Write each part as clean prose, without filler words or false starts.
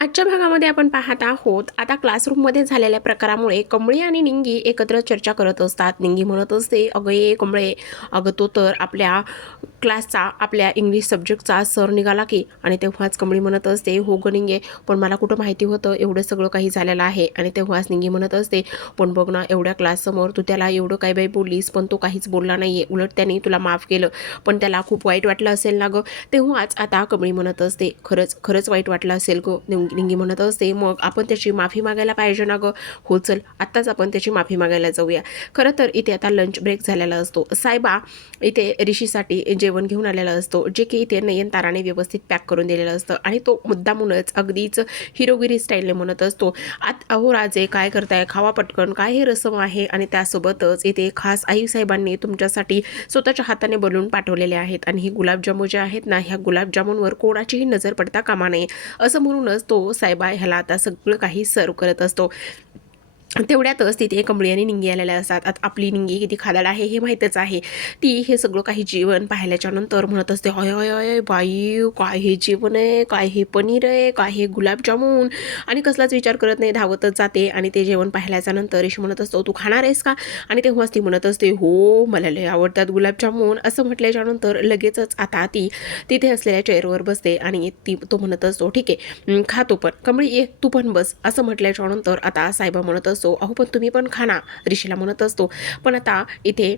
आजच्या भागामध्ये आपण पाहत आहोत आता क्लासरूममध्ये झालेल्या प्रकारामुळे कमळे आणि निंगी एकत्र चर्चा करत असतात. निंगी म्हणत असते, अगं ये कमळे, अगं तो तर आपल्या क्लासचा आपल्या इंग्लिश सब्जेक्टचा सर निघाला की. आणि तेव्हाच कमळी म्हणत असते, हो गं निंगे, पण मला कुठं माहिती होतं एवढं सगळं काही झालेलं आहे. आणि तेव्हाच निंगी म्हणत असते, पण बघ ना, एवढ्या क्लाससमोर तू त्याला एवढं काय बाई बोललीस, पण तो काहीच बोलला नाहीये, उलट त्याने तुला माफ केलं, पण त्याला खूप वाईट वाटलं असेल ना गं. तेव्हाच आता कमळी म्हणत असते, खरंच खरंच वाईट वाटलं असेल गं. निंगी म्हणत असते, मग आपण त्याची माफी मागायला पाहिजे ना गं. हो चल, आत्ताच आपण त्याची माफी मागायला जाऊया. खरं तर इथे आता लंच ब्रेक झालेला असतो. सायबा इथे ऋषीसाठी जेवण घेऊन आलेला असतो, जे की इथे नयनताराने व्यवस्थित पॅक करून दिलेलं असतं. आणि तो मुद्दामूनच अगदीच हिरोगिरी स्टाईलने म्हणत असतो, अहो राजे, काय करताय, खावा पटकन, काय हे रसम आहे. आणि त्यासोबतच इथे खास आईसाहेबांनी तुमच्यासाठी स्वतःच्या हाताने बनवून पाठवलेले आहेत. आणि ही गुलाबजामू जे आहेत ना, ह्या गुलाबजामुनवर कोणाचीही नजर पडता कामा नये, असं म्हणूनच तो सायबा ह्याला आता सगळं काही सर्व करत असतो. तेवढ्यातच तिथे कमळी आणि निंगी आलेल्या असतात. आता आपली निंगी किती खादाड आहे हे माहीतच आहे. ती हे सगळं काही जेवण पाहिल्याच्या नंतर म्हणत असते, अय अय अय बाई, काय हे जेवण आहे, काय हे पनीर आहे, काय हे गुलाबजामुन. आणि कसलाच विचार करत नाही, धावतच जाते. आणि ते जेवण पाहिल्याच्या नंतर ऋषी म्हणत असतो, तू खाणार आहेस का. आणि तेव्हाच ती म्हणत असते, हो मला लय आवडतात गुलाबजामुन. असं म्हटल्याच्या नंतर लगेचच आता ती तिथे असलेल्या चेअरवर बसते. आणि तो म्हणत असतो, ठीक आहे खातो, पण कमळी ये तू पण बस. असं म्हटल्याच्या नंतर आता सायबा म्हणत असतो, अहो पण तुम्ही पण खा ना, ऋषीला म्हणत असतो. पण आता इथे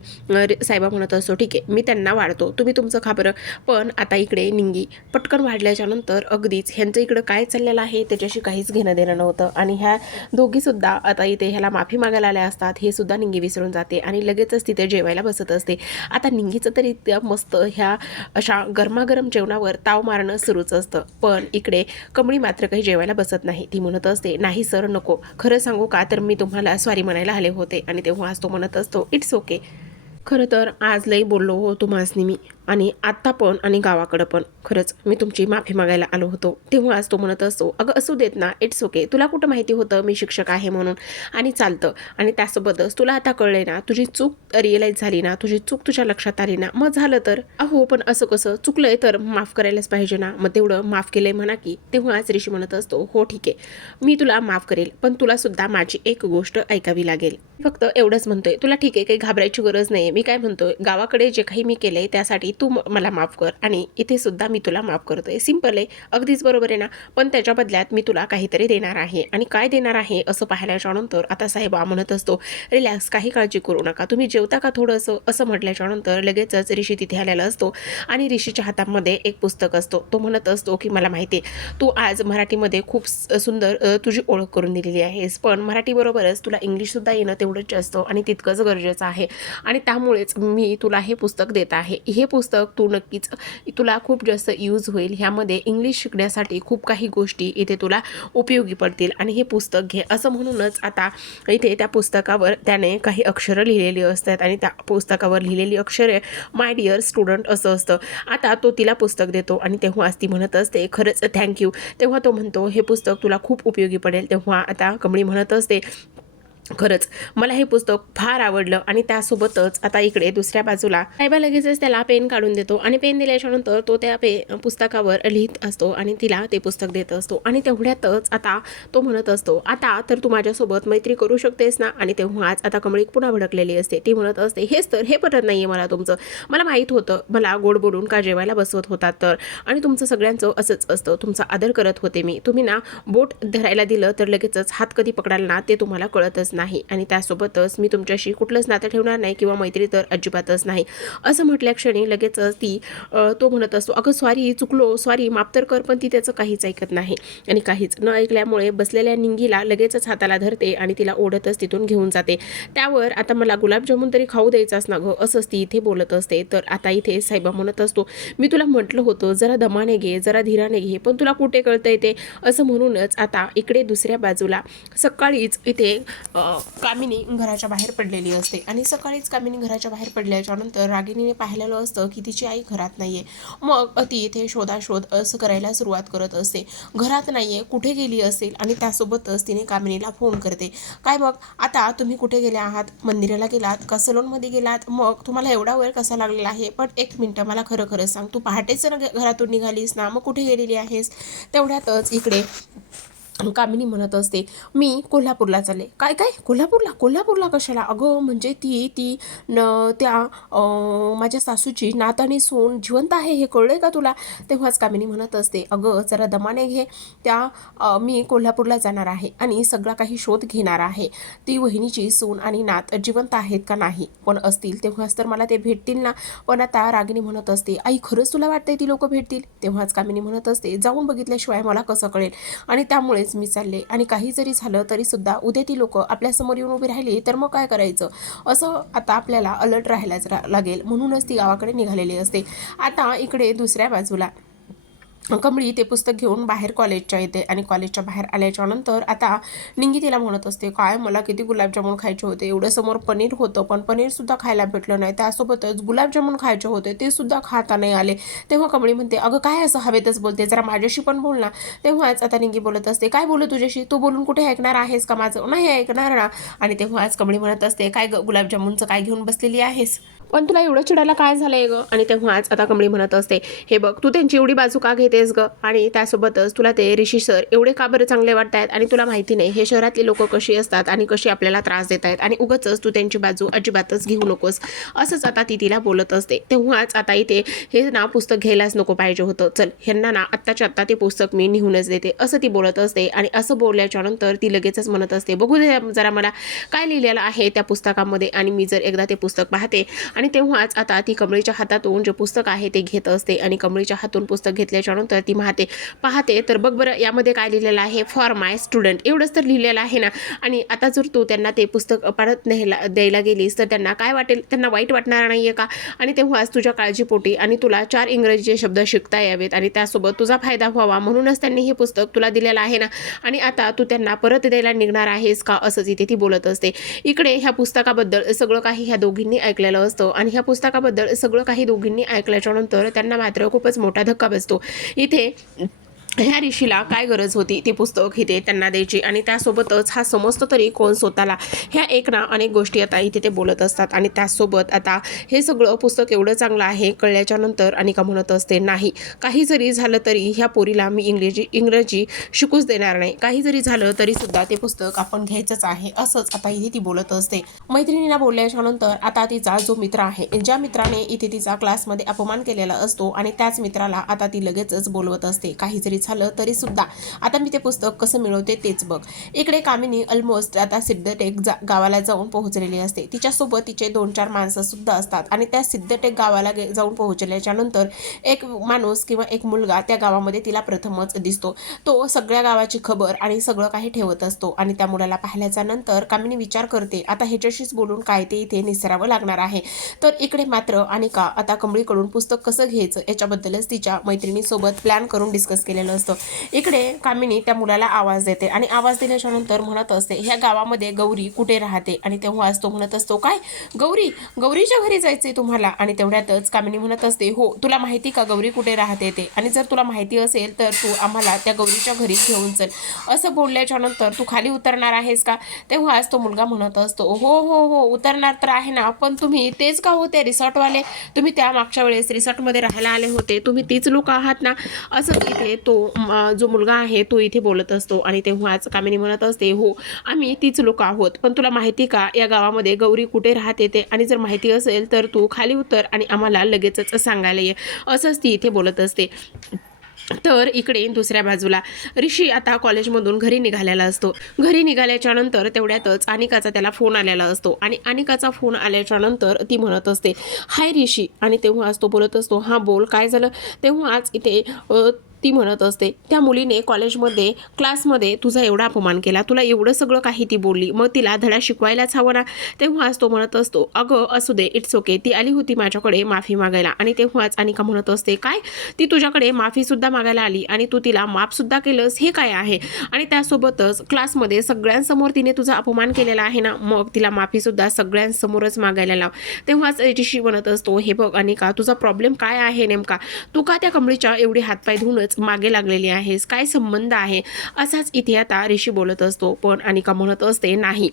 सायबा म्हणत असतो, ठीक आहे मी त्यांना वाढतो, तुम्ही तुमचं खा बरं. पण आता इकडे निंगी पटकन वाढल्याच्या नंतर अगदीच ह्यांचं इकडं काय चाललेलं आहे त्याच्याशी काहीच घेणं देणं नव्हतं. आणि ह्या दोघीसुद्धा आता इथे ह्याला माफी मागायला आल्या असतात, हे सुद्धा निंगी विसरून जाते. आणि लगेचच तिथे जेवायला बसत असते. आता निंगीचं तरी मस्त ह्या अशा गरमागरम जेवणावर ताव मारणं सुरूच असतं. पण इकडे कमळी मात्र काही जेवायला बसत नाही. ती म्हणत असते, नाही सर नको, खरं सांगू का तर मी तुम्हाला सॉरी म्हणायला आले होते. आणि तेव्हा आज तो म्हणत असतो, इट्स ओके, खरं तर आज लई बोललो हो तुम्हासनी मी, आणि आत्ता पण आणि गावाकडं पण खरंच मी तुमची माफी मागायला आलो होतो. तेव्हाच तो म्हणत असतो, अगं असू देत ना, इट्स ओके, तुला कुठं माहिती होतं मी शिक्षक आहे म्हणून, आणि चालतं. आणि त्यासोबतच तुला आता कळलंय ना, तुझी चूक रिअलाईज झाली ना, तुझी चूक तुझ्या लक्षात आली ना, मग झालं तर. अहो पण असं कसं, चुकलंय तर माफ करायलाच पाहिजे ना, मग तेवढं माफ केलंय म्हणा की. तेव्हाच ऋषी म्हणत असतो, हो ठीक आहे मी तुला माफ करेल, पण तुला सुद्धा माझी एक गोष्ट ऐकावी लागेल. फक्त एवढंच म्हणतोय, तुला ठीक आहे, काही घाबरायची गरज नाही. मी काय म्हणतोय, गावाकडे जे काही मी केलंय त्यासाठी तू मला माफ कर, आणि इथे सुद्धा मी तुला माफ करतोय. सिंपल आहे, अगदीच बरोबर आहे ना. पण त्याच्या बदल्यात मी तुला काहीतरी देणार आहे. आणि काय देणार आहे असं पाहिल्याच्या नंतर आता साहेबा म्हणत असतो, रिलॅक्स, काही काळजी करू नका, तुम्ही जेवता का थोडंसं. असं म्हटल्याच्या नंतर लगेचच ऋषी तिथे आलेला असतो. आणि ऋषीच्या हातामध्ये एक पुस्तक असतो. तो म्हणत असतो की मला माहिती आहे तू आज मराठीमध्ये खूप सुंदर तुझी ओळख करून दिलेली आहेस, पण मराठीबरोबरच तुला इंग्लिशसुद्धा येणं तेवढंच जास्त आणि तितकंच गरजेचं आहे. आणि त्यामुळेच मी तुला हे पुस्तक देत आहे. हे पुस्तक तू नक्कीच, तुला खूप जास्त यूज होईल. ह्यामध्ये इंग्लिश शिकण्यासाठी खूप काही गोष्टी इथे तुला उपयोगी पडतील, आणि हे पुस्तक घे. असं म्हणूनच आता इथे त्या पुस्तकावर त्याने काही अक्षरं लिहिलेली असतात. आणि त्या पुस्तकावर लिहिलेली अक्षरे माय डिअर स्टुडंट असं असतं. आता तो तिला पुस्तक देतो. आणि तेव्हाच ती म्हणत असते, खरंच थँक्यू. तेव्हा तो म्हणतो, हे पुस्तक तुला खूप उपयोगी पडेल. तेव्हा आता कमळी म्हणत असते, खरंच मला हे पुस्तक फार आवडलं. आणि त्यासोबतच आता इकडे दुसऱ्या बाजूला सायबा लगेचच त्याला पेन काढून देतो. आणि पेन दिल्याच्या नंतर तो त्या पुस्तकावर लिहित असतो आणि तिला ते पुस्तक देत असतो. आणि तेवढ्यातच आता तो म्हणत असतो, आता तर तू माझ्यासोबत मैत्री करू शकतेस ना. आणि तेव्हाच आता कमळी पुन्हा भडकलेली असते. ती म्हणत असते, हेच तर, हे पटत नाहीये मला तुमचं. मला माहीत होतं मला गोड बोलून का जेवायला बसवत होतात तर, आणि तुमचं सगळ्यांचं असंच असतं, तुमचा आदर करत होते मी. तुम्ही ना बोट धरायला दिलं तर लगेचच हात कधी पकडाल ना ते तुम्हाला कळतच नाही. आणि त्यासोबतच मी तुमच्याशी कुठलंच नातं ठेवणार नाही, किंवा मैत्री तर अजिबातच नाही. असं म्हटल्या क्षणी लगेचच तो म्हणत असतो, अगं सॉरी, चुकलो, सॉरी, माफ तर कर. पण ती त्याचं काहीच ऐकत नाही. आणि काहीच न ऐकल्यामुळे बसलेल्या निंगीला लगेचच हाताला धरते आणि तिला ओढतच तिथून घेऊन जाते. त्यावर आता मला गुलाबजामुन तरी खाऊ द्यायचाच ना गं, असंच ती इथे बोलत असते. तर आता इथे सायबा म्हणत असतो, मी तुला म्हटलं होतं जरा दमाने घे, जरा धीराने घे, पण तुला कुठे कळतंय ते. असं म्हणूनच आता इकडे दुसऱ्या बाजूला सकाळीच इथे कामिनी घराच्या बाहेर पडलेली असते. आणि सकाळीच कामिनी घराच्या बाहेर पडल्याच्या नंतर रागिणीने पाहिलेलं असतं की तिची आई घरात नाहीये. मग ती इथे शोधाशोध असं करायला सुरुवात करत असते, घरात नाहीये, कुठे गेली असेल. आणि त्यासोबतच तिने कामिनीला फोन करते, काय मग आता तुम्ही कुठे गेले आहात, मंदिराला गेलात का सलूनमध्ये गेलात, मग तुम्हाला एवढा वेळ कसा लागलेला आहे. पण एक मिनटं मला खरं खरं सांग, तू पहाटेच घरातून निघालीस ना, मग कुठे गेलेली आहेस. तेवढ्यातच इकडे कामिनी म्हणत असते, मी कोल्हापूरला चालले. काय काय कोल्हापूरला? कोल्हापूरला कशाला? अगं म्हणजे ती ती न त्या माझ्या सासूची नात आणि सून जिवंत आहे, हे कळलंय का तुला? तेव्हाच कामिनी म्हणत असते, अगं जरा दमाने घे. मी कोल्हापूरला जाणार आहे आणि सगळा काही शोध घेणार आहे. ती वहिनीची सून आणि नात जिवंत आहेत का नाही, पण असतील तेव्हाच तर मला ते भेटतील ना. पण आता रागिनी म्हणत असते, आई खरंच तुला वाटतंय ती लोक भेटतील? तेव्हाच कामिनी म्हणत असते, जाऊन बघितल्याशिवाय मला कसं कळेल, आणि त्यामुळेच मी चालले. आणि काही जरी झालं तरी सुद्धा उद्या ती लोक आपल्यासमोर येऊन उभी राहिली तर मग काय करायचं? असं आता आपल्याला अलर्ट राहायलाच लागेल, म्हणूनच ती गावाकडे निघालेली असते. आता इकडे दुसऱ्या बाजूला कमळी ते पुस्तक घेऊन बाहेर कॉलेजच्या येते आणि कॉलेजच्या बाहेर आल्याच्या नंतर आता निंगी तिला म्हणत असते, काय मला किती गुलाबजामुन खायचे होते, एवढं समोर पनीर होतं पण पनीरसुद्धा खायला भेटलं नाही, त्यासोबतच गुलाबजामुन खायचे होते ते सुद्धा खाता नाही आले. तेव्हा कमळी म्हणते, अगं काय असं हवेतच बोलते, जरा माझ्याशी पण बोल ना. तेव्हाच आता निंगी बोलत असते, काय बोलू तुझ्याशी, तू बोलून कुठे ऐकणार आहेस का माझं? नाही ऐकणार ना. आणि तेव्हाच कमळी म्हणत असते, काय गुलाबजामुनचं काय घेऊन बसलेली आहेस, पण तुला एवढं चिडायला काय झालंय ग? आणि तेव्हाच आता कमळी म्हणत असते, हे बघ तू त्यांची एवढी बाजू का घेतेस ग? आणि त्यासोबतच तुला ते ऋषी सर एवढे का बरं चांगले वाटतायत, आणि तुला माहिती नाही हे शहरातली लोक कशी असतात आणि कशी आपल्याला त्रास देत आहेत, आणि उगाचच तू त्यांची बाजू अजिबातच घेऊ नकोस. असंच आता ती तिला बोलत असते. तेव्हाच आता इथे हे ना पुस्तक घ्यायलाच नको पाहिजे होतं, चल ह्यांना ना आत्ताच्या आत्ता ते पुस्तक मी निघूनच देते, असं ती बोलत असते. आणि असं बोलल्याच्या नंतर ती लगेचच म्हणत असते, बघू दे जरा मला काय लिहिलेलं आहे त्या पुस्तकामध्ये, आणि मी जर एकदा ते पुस्तक पाहते. आणि तेव्हाच आता ती कमळीच्या हातातून जे पुस्तक आहे ते घेत असते, आणि कमळीच्या हातून पुस्तक घेतल्याच्या नंतर ती पाहते तर बघ बरं यामध्ये काय लिहिलेलं आहे, फॉर माय स्टुडंट, एवढंच तर लिहिलेलं आहे ना. आणि आता जर तू त्यांना ते पुस्तक परत द्यायला गेलीस तर त्यांना काय वाटेल, त्यांना वाईट वाटणार नाहीये का? आणि तेव्हाच तुझ्या काळजीपोटी आणि तुला 4 इंग्रजीचे शब्द शिकता यावेत आणि त्यासोबत तुझा फायदा व्हावा म्हणूनच त्यांनी हे पुस्तक तुला दिलेलं आहे ना. आणि आता तू त्यांना परत द्यायला निघणार आहेस का, असंच इथे ती बोलत असते. इकडे ह्या पुस्तकाबद्दल सगळं काही ह्या दोघींनी ऐकलेलं असतं, आणि ह्या पुस्तकाबद्दल सगळं काही दोघींनी ऐकल्याच्या नंतर त्यांना मात्र खूपच मोठा धक्का बसतो. इथे ह्या ऋषीला काय गरज होती ते पुस्तक इथे त्यांना द्यायची, आणि त्यासोबतच हा समजतो तरी कोण स्वतःला. ह्या एक ना अनेक गोष्टी आता इथे ते बोलत असतात. आणि त्यासोबत आता हे सगळं पुस्तक एवढं चांगलं आहे कळल्याच्या नंतर अनिका म्हणत असते, नाही काही जरी झालं तरी ह्या पोरीला मी इंग्रजी शिकूच देणार नाही, काही जरी झालं तरी सुद्धा ते पुस्तक आपण घ्यायचंच आहे, असंच आता इथे ती बोलत असते. मैत्रिणीला बोलल्याच्या नंतर आता तिचा जो मित्र आहे, ज्या मित्राने इथे तिचा क्लासमध्ये अपमान केलेला असतो, आणि त्याच मित्राला आता ती लगेचच बोलवत असते, काही जरी झालं तरी सुद्धा आता मी ते पुस्तक कसं मिळवते तेच बघ. इकडे कामिनी ऑलमोस्ट आता सिद्धटेक गावाला जाऊन पोहोचलेली असते. तिच्यासोबत तिचे 2-4 माणसं सुद्धा असतात, आणि त्या सिद्धटेक गावाला जाऊन पोहोचल्याच्या नंतर एक माणूस किंवा एक मुलगा त्या गावामध्ये तिला प्रथमच दिसतो. तो सगळ्या गावाची खबर आणि सगळं काही ठेवत असतो, आणि त्या मुलाला पाहिल्याच्या नंतर कामिनी विचार करते, आता ह्याच्याशीच बोलून काय ते इथे निसरावं लागणार आहे. तर इकडे मात्र अनिका आता कमळीकडून पुस्तक कसं घ्यायचं याच्याबद्दलच तिच्या मैत्रिणीसोबत प्लॅन करून डिस्कस केलेलं असतं. इकडे कामिनी त्या मुलाला आवाज देते, आणि आवाज दिल्याच्या नंतर म्हणत असते, ह्या गावामध्ये गौरी कुठे राहते? आणि तेव्हाच तो म्हणत असतो, काय गौरीच्या घरी जायचंय तुम्हाला? आणि तेवढ्यातच कामिनी म्हणत असते, हो तुला माहिती का गौरी कुठे राहते ते? आणि जर तुला माहिती असेल तर तू आम्हाला त्या गौरीच्या घरी घेऊन चल. असं बोलल्याच्या नंतर तू खाली उतरणार आहेस का? तेव्हाच तो मुलगा म्हणत असतो, हो हो हो उतरणार तर आहे ना, पण तुम्ही तेच का होते रिसॉर्टवाले? तुम्ही त्या मागच्या वेळेस रिसॉर्टमध्ये राहायला आले होते, तुम्ही तीच लोक आहात ना? असं इथे तो जो मुलगा आहे तो इथे बोलत असतो. आणि तेव्हाच कामिनी म्हणत असते, हो आम्ही तीच लोक आहोत, पण तुला माहिती का या गावामध्ये गौरी कुठे राहते ते? आणि जर माहिती असेल तर तू खाली उतर आणि आम्हाला लगेचच सांगायला ये. असंच ती इथे बोलत असते. तर इकडे दुसऱ्या बाजूला ऋषी आता कॉलेजमधून घरी निघालेला असतो. घरी निघाल्याच्या नंतर तेवढ्यातच अनिकाचा त्याला फोन आलेला असतो, आणि अनिकाचा फोन आल्याच्या नंतर ती म्हणत असते, हाय ऋषी. आणि तेव्हाच तो बोलत असतो, हां बोल काय झालं? तेव्हाच इथे ती म्हणत असते, त्या मुलीने कॉलेजमध्ये क्लासमध्ये तुझा एवढा अपमान केला, तुला एवढं सगळं काही ती बोलली, मग तिला धडा शिकवायलाच हवं ना. तेव्हाच तो म्हणत असतो, अगं असू दे इट्स ओके, ती आली होती माझ्याकडे माफी मागायला. आणि तेव्हाच अनिका म्हणत असते, काय ती तुझ्याकडे माफीसुद्धा मागायला आली आणि तू तिला माफसुद्धा केलंस, हे काय आहे? आणि त्यासोबतच क्लासमध्ये सगळ्यांसमोर तिने तुझा अपमान केलेला आहे ना, मग तिला माफीसुद्धा सगळ्यांसमोरच मागायला लाव. तेव्हाच ऋषी म्हणत असतो, हे बघ अनिका तुझा प्रॉब्लेम काय आहे नेमका? तू का त्या कमळीच्या एवढी हातपाय धुवूनच मागे लागलेली आहेस? काय संबंध आहे? असाच इथे आता ऋषी बोलत असतो, पण अनिका म्हणत असते, नाही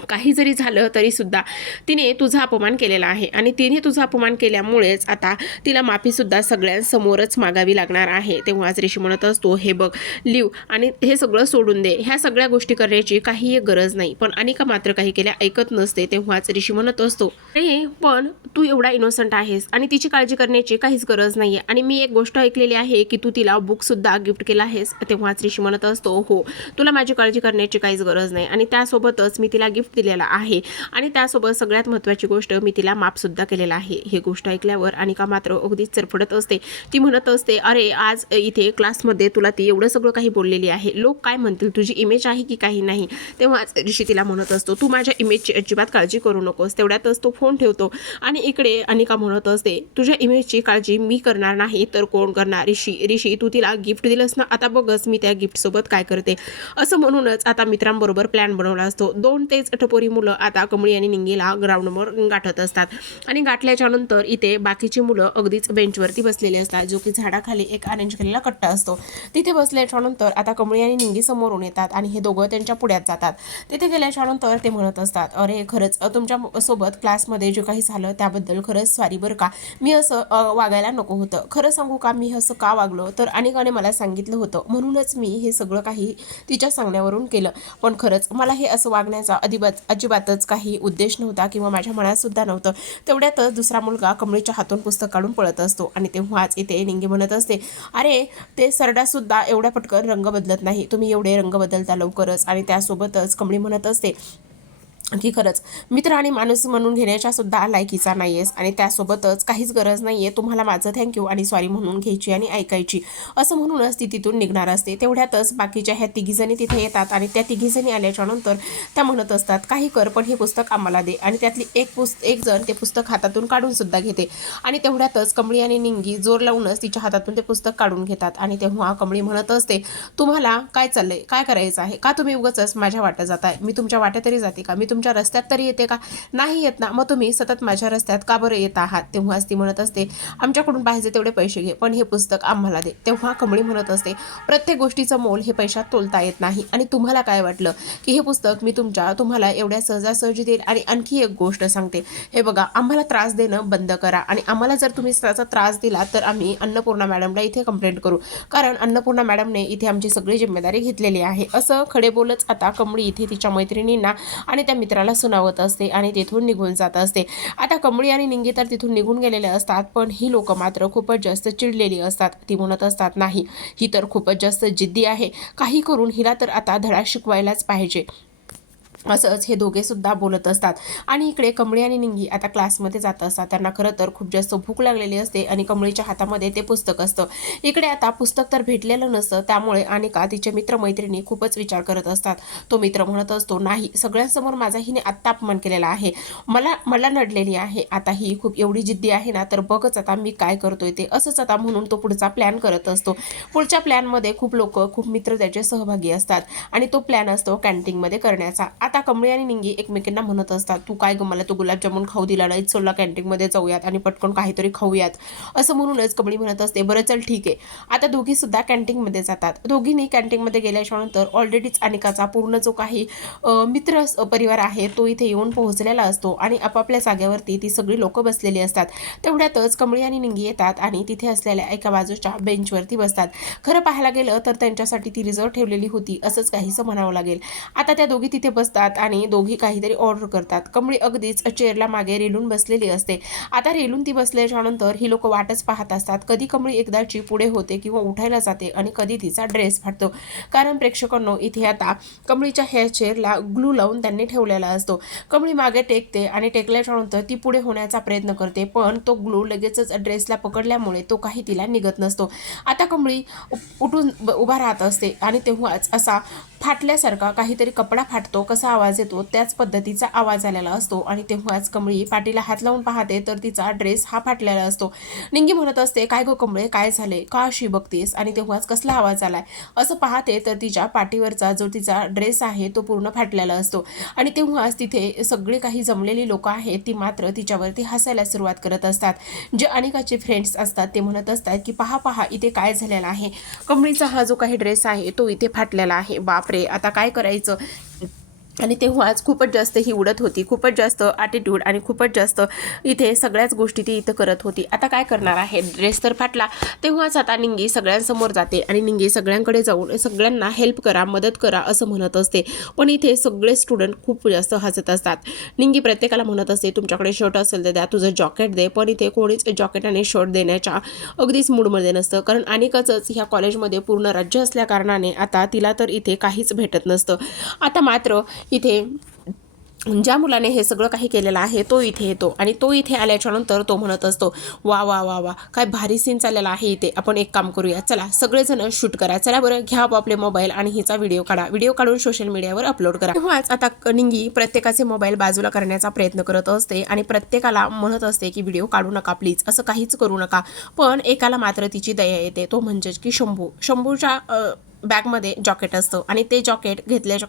काही जरी झालं तरी सुद्धा तिने तुझा अपमान केलेला आहे आणि तिने तुझा अपमान केल्यामुळेच आता तिला माफीसुद्धा सगळ्यांसमोरच मागावी लागणार आहे. तेव्हाच ऋषी म्हणत असतो, हे बघ लिव आणि हे सगळं सोडून दे, ह्या सगळ्या गोष्टी करण्याची काही गरज नाही. पण अनिका मात्र काही केल्या ऐकत नसते. तेव्हाच ऋषी म्हणत असतो, अरे पण तू एवढा इनोसंट आहेस आणि तिची काळजी करण्याची काहीच गरज नाहीये आणि मी एक गोष्ट ऐकलेली आहे की तू तिला बुकसुद्धा गिफ्ट केला आहेस. तेव्हाच ऋषी म्हणत असतो, हो तुला माझी काळजी करण्याची काहीच गरज नाही आणि त्यासोबतच मी तिला गिफ्ट दिलेला आहे आणि त्यासोबत सगळ्यात महत्त्वाची गोष्ट मी तिला माफसुद्धा केलेला आहे. ही गोष्ट ऐकल्यावर अनिका मात्र अगदीच चरफडत असते. ती म्हणत असते, अरे आज इथे क्लासमध्ये तुला ती एवढं सगळं काही बोललेली आहे, लोक काय म्हणतील, तुझी इमेज आहे की काही नाही. तेव्हाच ऋषी तिला म्हणत असतो, तू माझ्या इमेजची अजिबात काळजी करू नकोस. तेवढ्यातच तो फोन ठेवतो आणि इकडे अनिका म्हणत असते, तुझ्या इमेजची काळजी मी करणार नाही तर कोण करणार. ऋषी तू तिला गिफ्ट दिलंस ना, आता बघच मी त्या गिफ्टसोबत काय करते. असं म्हणूनच आता मित्रांबरोबर प्लॅन बनवला असतो. 2 तेच टपोरी मुलं आता कमळी आणि निंगीला ग्राउंडवर गाठत असतात आणि गाठल्याच्या नंतर इथे बाकीची मुलं अगदीच बेंचवरती बसलेली असतात, जो की झाडाखाली एक अरेंज केलेला कट्टा असतो. तिथे बसल्याच्या नंतर आता कमळी आणि निंगी समोरून येतात आणि हे दोघं त्यांच्या पुढ्यात जातात. तिथे गेल्याच्या नंतर ते म्हणत असतात, अरे खरंच तुमच्या सोबत क्लासमध्ये जे काही झालं त्याबद्दल खरंच सॉरी बरं का, मी असं वागायला नको होतं. खरं सांगू का, मी असं का वागलो तर अनेकाने मला सांगितलं होतं म्हणूनच मी हे सगळं काही तिच्या सांगण्यावरून केलं. पण खरंच मला हे असं वागण्याचा अजिबातच काही उद्देश नव्हता किंवा माझ्या मनात सुद्धा नव्हतं. तेवढ्यातच दुसरा मुलगा कमळीच्या हातून पुस्तक काढून पळत असतो आणि तेव्हाच इथे निंगी म्हणत असते, अरे ते सरडासुद्धा एवढ्या पटकन रंग बदलत नाही, तुम्ही एवढे रंग बदलता लवकरच. आणि त्यासोबतच कमळी म्हणत असते की खरंच मित्र आणि माणूस म्हणून घेण्याच्या सुद्धा लायकीचा नाही आहेस आणि त्यासोबतच काहीच गरज नाही आहे तुम्हाला माझं थँक्यू आणि सॉरी म्हणून घ्यायची आणि ऐकायची. असं म्हणूनच ती तिथून निघणार असते. तेवढ्यातच बाकीच्या ह्या तिघीजणी तिथे येतात आणि त्या तिघीजणी आल्याच्या नंतर त्या म्हणत असतात, काही कर पण हे पुस्तक आम्हाला दे. आणि त्यातली एक जण ते पुस्तक हातातून काढून सुद्धा घेते आणि तेवढ्यातच कमळी आणि निंगी जोर लावूनच तिच्या हातातून ते पुस्तक काढून घेतात आणि तेव्हा कमळी म्हणत असते, तुम्हाला काय चाललंय, काय करायचं आहे का, तुम्ही उगाचच माझ्या वाट्यात जाताय, मी तुमच्या वाट्यात तरी जाते का, मी तुमच्या रस्त्यात तरी येते का, नाही येत ना, मग तुम्ही सतत माझ्या रस्त्यात का बरं येत आहात. तेव्हाच ती म्हणत असते, आमच्याकडून पाहिजे तेवढे पैसे घे पण हे पुस्तक आम्हाला दे. तेव्हा कमळी म्हणत असते, प्रत्येक गोष्टीचं मोल हे पैशात तोलता येत नाही आणि तुम्हाला काय वाटलं की हे पुस्तक मी तुम्हाला एवढ्या सहजासहजी देईल. आणि आणखी एक गोष्ट सांगते, हे बघा आम्हाला त्रास देणं बंद करा आणि आम्हाला जर तुम्ही त्याचा त्रास दिला तर आम्ही अन्नपूर्णा मॅडमला इथे कंप्लेंट करू, कारण अन्नपूर्णा मॅडमने इथे आमची सगळी जिम्मेदारी घेतलेली आहे. असं खडे बोलच आता कमळी इथे तिच्या मैत्रिणींना आणि त्या मित्राला सुनावत असते आणि तिथून निघून जात असते. आता कमळी आणि निंगी तर तिथून निघून गेलेले असतात, पण ही लोक मात्र खूपच जास्त चिडलेली असतात. ती म्हणत असतात, नाही ही तर खूपच जास्त जिद्दी आहे, काही करून हिला तर आता धडा शिकवायलाच पाहिजे. असंच हे दोघे सुद्धा बोलत असतात आणि इकडे कमळी आणि निंगी आता क्लासमध्ये जात असतात. त्यांना खरं तर खूप जास्त भूक लागलेली असते आणि कमळीच्या हातामध्ये ते पुस्तक असतं. इकडे आता पुस्तक तर भेटलेलं नसतं, त्यामुळे अनिका तिचे मित्रमैत्रिणी खूपच विचार करत असतात. तो मित्र म्हणत असतो, नाही सगळ्यांसमोर माझा हिने आत्ता अपमान केलेला आहे, मला नडलेली आहे, आता ही खूप एवढी जिद्दी आहे ना, तर बघच आता मी काय करतोय ते. असंच आता म्हणून तो पुढचा प्लॅन करत असतो. पुढच्या प्लॅनमध्ये खूप मित्र त्याचे सहभागी असतात आणि तो प्लॅन असतो कॅन्टीनमध्ये करण्याचा. आता कमळी आणि निंगी एकमेकांना म्हणत असतात, तू काय ग मला तो गुलाबजामुन खाऊ दिला नाही, चला कॅन्टीनमध्ये जाऊयात आणि पटकन काहीतरी खाऊयात. असं म्हणूनच कमळी म्हणत असते, बरं चल ठीक आहे. आता दोघी सुद्धा कॅन्टीनमध्ये जातात. दोघींनी कॅन्टीनमध्ये गेल्याच्या नंतर ऑलरेडीच अनिकाचा पूर्ण जो काही मित्र परिवार आहे तो इथे येऊन पोहोचलेला असतो आणि आपापल्या जागेवरती ती सगळी लोक बसलेली असतात. तेवढ्यातच कमळी आणि निंगी येतात आणि तिथे असलेल्या एका बाजूच्या बेंचवरती बसतात. खरं पाहायला गेलं तर त्यांच्यासाठी ती रिझर्व ठेवलेली होती असंच काहीसं म्हणावं लागेल. आता त्या दोघी तिथे बसतात आणि दोघी काहीतरी ऑर्डर करतात. कमळी अगदीच चेअरला मागे रेलून बसलेली असते. आता रेलून ती बसल्याच्या नंतर ही लोक वाटच पाहत असतात, कधी कमळी एकदाची पुढे होते किंवा उठायला जाते आणि कधी तिचा ड्रेस फाटतो. कारण प्रेक्षकांनो इथे आता कमळीच्या ह्या चेअरला ग्लू लावून त्यांनी ठेवलेला असतो. कमळी मागे टेकते आणि टेकल्याच्या नंतर ती पुढे होण्याचा प्रयत्न करते, पण तो ग्लू लगेचच ड्रेसला पकडल्यामुळे तो काही तिला निघत नसतो. आता कमळी उठून उभा राहत असते आणि तेव्हाच असा फाटल्यासारखा काहीतरी कपडा फाटतो, कसा आवाज येतो त्याच पद्धतीचा आवाज आलेला असतो आणि तेव्हाच कमळी पाठीला हात लावून पाहते तर तिचा ड्रेस हा फाटलेला असतो. निंगी म्हणत असते, काय गो कमळे काय झाले, का अशी बघतेस आणि तेव्हाच कसला आवाज आलाय. असं पाहते तर तिच्या पाठीवरचा जो तिचा ड्रेस आहे तो पूर्ण फाटलेला असतो आणि तेव्हाच तिथे सगळे काही जमलेली लोक आहेत ती मात्र तिच्यावरती हसायला सुरुवात करत असतात. जे अनिकाचे फ्रेंड्स असतात ते म्हणत असतात की पहा इथे काय झालेलं आहे, कमळीचा हा जो काही ड्रेस आहे तो इथे फाटलेला आहे, बापरे आता काय करायचं. आणि तेव्हाच खूपच जास्त ही उडत होती, खूपच जास्त ॲटिट्यूड आणि खूपच जास्त इथे सगळ्याच गोष्टी ती इथं करत होती. आता काय करणार आहे, ड्रेस तर फाटला. तेव्हाच आता निंगी सगळ्यांसमोर जाते आणि निंगी सगळ्यांकडे जाऊन सगळ्यांना हेल्प करा, मदत करा असं म्हणत असते. पण इथे सगळे स्टुडंट खूप जास्त हसत असतात. निंगी प्रत्येकाला म्हणत असते, तुमच्याकडे शर्ट असेल तर द्या, तुझं जॉकेट दे. पण इथे कोणीच जॉकेट आणि शर्ट देण्याच्या अगदीच मूडमध्ये नसतं, कारण अनिकाचंच ह्या कॉलेजमध्ये पूर्ण राज्य असल्या कारणाने आता तिला तर इथे काहीच भेटत नसतं. आता मात्र इथे ज्या मुलाने हे सगळं काही केलेलं आहे तो इथे येतो आणि तो इथे आल्याच्या नंतर तो म्हणत असतो, वा वा वा वा, काय भारी सीन चाललेला आहे इथे. आपण एक काम करूया, चला सगळेजण शूट करा, चला बरं घ्या आपले मोबाईल आणि हिचा व्हिडिओ काढा, व्हिडिओ काढून सोशल मीडियावर अपलोड करा. तेव्हाच आता निंगी प्रत्येकाचे मोबाईल बाजूला करण्याचा प्रयत्न करत असते आणि प्रत्येकाला म्हणत असते की व्हिडिओ काढू नका प्लीज, असं काहीच करू नका. पण एकाला मात्र तिची दया येते, तो म्हणजेच की शंभूच्या बॅगमध्ये जॉकेट असतं आणि ते जॉकेट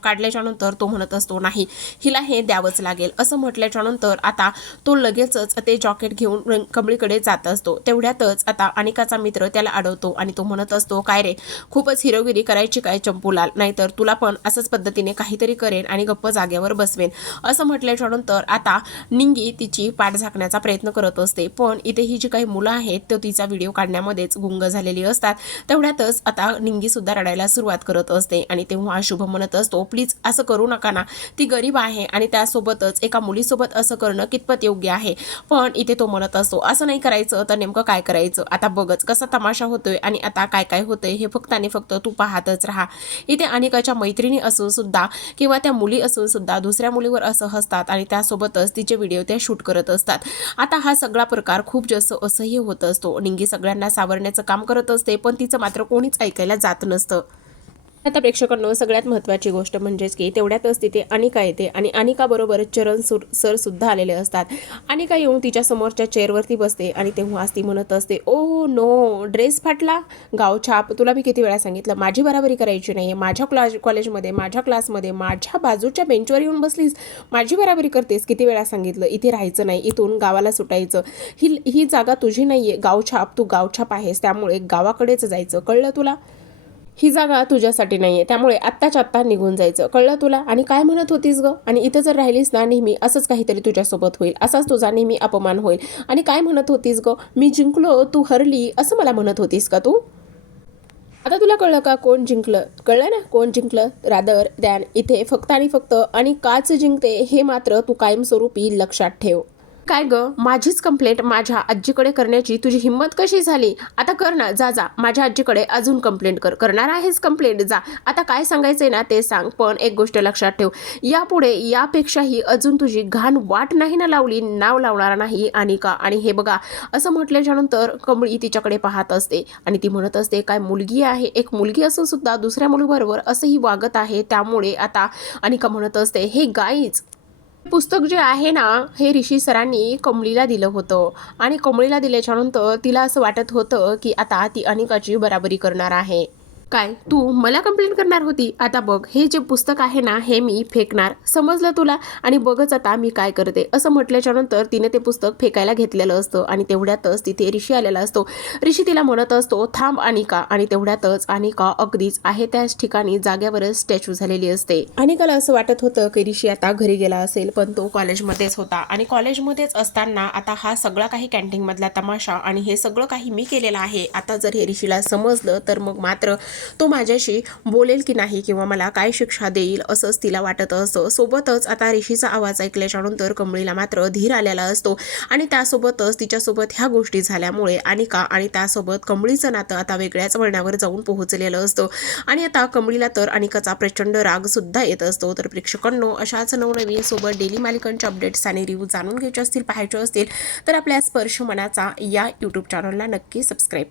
काढल्याच्या नंतर तो म्हणत असतो, नाही हिला हे द्यावंच लागेल. असं म्हटल्याच्या नंतर आता तो लगेचच ते जॉकेट घेऊन कमळीकडे जात असतो. तेवढ्यातच आता अनिकाचा मित्र त्याला अडवतो आणि तो म्हणत असतो, काय रे, खूपच हिरोगिरी करायची काय चंपूलाल, नाहीतर तुला पण असंच पद्धतीने काहीतरी करेन आणि गप्प जागेवर बसवेन. असं म्हटल्याच्या नंतर आता निंगी तिची पाठ झाकण्याचा प्रयत्न करत असते. पण इथे ही जी काही मुलं आहेत तो तिचा व्हिडिओ काढण्यामध्येच गुंग झालेली असतात. तेवढ्यातच आता निंगी सुद्धा रडायला सुरुवात करत असते आणि तेव्हा शुभम म्हणत असतो, प्लीज असं करू नका ना, ती गरीब आहे आणि त्यासोबतच एका मुलीसोबत असं करणं कितपत योग्य आहे. पण इथे तो म्हणत असतो, असं नाही करायचं तर नेमकं काय करायचं, आता बघच कसा तमाशा होतोय आणि आता काय काय होतंय हे फक्त आणि फक्त तू पाहतच राहा. इथे अनिकाच्या मैत्रिणी असून सुद्धा किंवा त्या मुली असून सुद्धा दुसऱ्या मुलीवर असं हसतात आणि त्यासोबतच तिचे व्हिडिओ त्या शूट करत असतात. आता हा सगळा प्रकार खूप जास्त असह्य होत असतो. निंगी सगळ्यांना सावरण्याचं काम करत असते, पण तिचं मात्र कोणीच ऐकायला जात नसतं. आता प्रेक्षकांनो सगळ्यात महत्त्वाची गोष्ट म्हणजेच की तेवढ्यातच तिथे अनिका येते आणि अनिकाबरोबर चरण सर सुद्धा आलेले असतात. अनिका येऊन तिच्या समोरच्या चेअरवरती बसते आणि तेव्हाच ती म्हणत असते, ओ नो, ड्रेस फाटला, गावछाप, तुला मी किती वेळा सांगितलं माझी बराबरी करायची नाही आहे, माझ्या कॉलेजमध्ये माझ्या क्लासमध्ये माझ्या बाजूच्या बेंचवर येऊन बसलीस, माझी बराबरी करतेस, किती वेळा सांगितलं इथे राहायचं नाही, इथून गावाला सुटायचं, ही जागा तुझी नाही आहे, गावछाप, तू गावछाप आहेस, त्यामुळे गावाकडेच जायचं, कळलं तुला, ही जागा तुझ्यासाठी नाहीये, त्यामुळे आत्ताच्या आत्ता निघून जायचं, कळलं तुला. आणि काय म्हणत होतीस ग, आणि इथं जर राहिलीस ना नेहमी असंच काहीतरी तुझ्यासोबत होईल, असाच तुझा नेहमी अपमान होईल. आणि काय म्हणत होतीस ग, मी जिंकलो तू हरली, असं मला म्हणत होतीस का तू. आता तुला कळलं का कोण जिंकलं, कळलं ना कोण जिंकलं, रादर दॅन इथे फक्त आणि फक्त आणि काच जिंकते हे मात्र तू कायमस्वरूपी लक्षात ठेव. काय ग, माझीच कंप्लेंट माझ्या आजीकडे करण्याची तुझी हिंमत कशी झाली, आता कर ना, जा जा माझ्या आजीकडे अजून कंप्लेंट करणार आहेस कंप्लेंट, जा आता काय सांगायचंय ना ते सांग. पण एक गोष्ट लक्षात ठेव, यापुढे यापेक्षाही अजून तुझी घाण वाट नाही ना लावली, नाव लावणार नाही अनिका. आणि हे बघा, असं म्हटल्याच्या नंतर कमळी तिच्याकडे पाहत असते आणि ती म्हणत असते, काय मुलगी आहे, एक मुलगी असून सुद्धा दुसऱ्या मुलीबरोबर असंही वागत आहे. त्यामुळे आता अनिका म्हणत असते, हे गाईज, पुस्तक जे आहे ना हे ऋषी सरांनी कमळीला दिलं होतं आणि कमळीला दिल्याच्या नंतर तिला असं वाटत होतं की आता ती अनिकाची बराबरी करणार आहे. काय तू मला कंप्लेंट करणार होती, आता बघ हे जे पुस्तक आहे ना हे मी फेकणार, समजलं तुला, आणि बघच आता मी काय करते. असं म्हटल्याच्या नंतर तिने ते पुस्तक फेकायला घेतलेलं असतं आणि तेवढ्यातच तिथे ऋषी आलेला असतो. ऋषी तिला म्हणत असतो, थांब अनिका, आणि तेवढ्यातच अनिका अगदीच आहे त्याच ठिकाणी जाग्यावरच स्टॅच्यू झालेली असते. अनिकाला असं वाटत होतं की ऋषी आता घरी गेला असेल, पण तो कॉलेजमध्येच होता आणि कॉलेजमध्येच असताना आता हा सगळा काही कॅन्टीनमधला तमाशा आणि हे सगळं काही मी केलेलं आहे, आता जर हे ऋषीला समजलं तर मग मात्र तो माझ्याशी बोलेल की नाही किंवा मला काय शिक्षा देईल असंच तिला वाटत असतं. सोबतच आता ऋषीचा आवाज ऐकल्याच्या नंतर कमळीला मात्र धीर आलेला असतो आणि त्यासोबतच तिच्यासोबत ह्या गोष्टी झाल्यामुळे अनिका आणि त्यासोबत कमळीचं नातं आता वेगळ्याच वळणावर जाऊन पोहोचलेलं असतं आणि आता कमळीला तर अनिकाचा प्रचंड राग सुद्धा येत असतो. तर प्रेक्षकांनो, अशाच नवनवीन सोबत डेली मालिकांच्या अपडेट्स आणि रिव्ह्यू जाणून घ्यायचे असतील, पाहायचे असतील तर आपल्या स्पर्श मनाचा या यूट्यूब चॅनलला नक्की सबस्क्राईब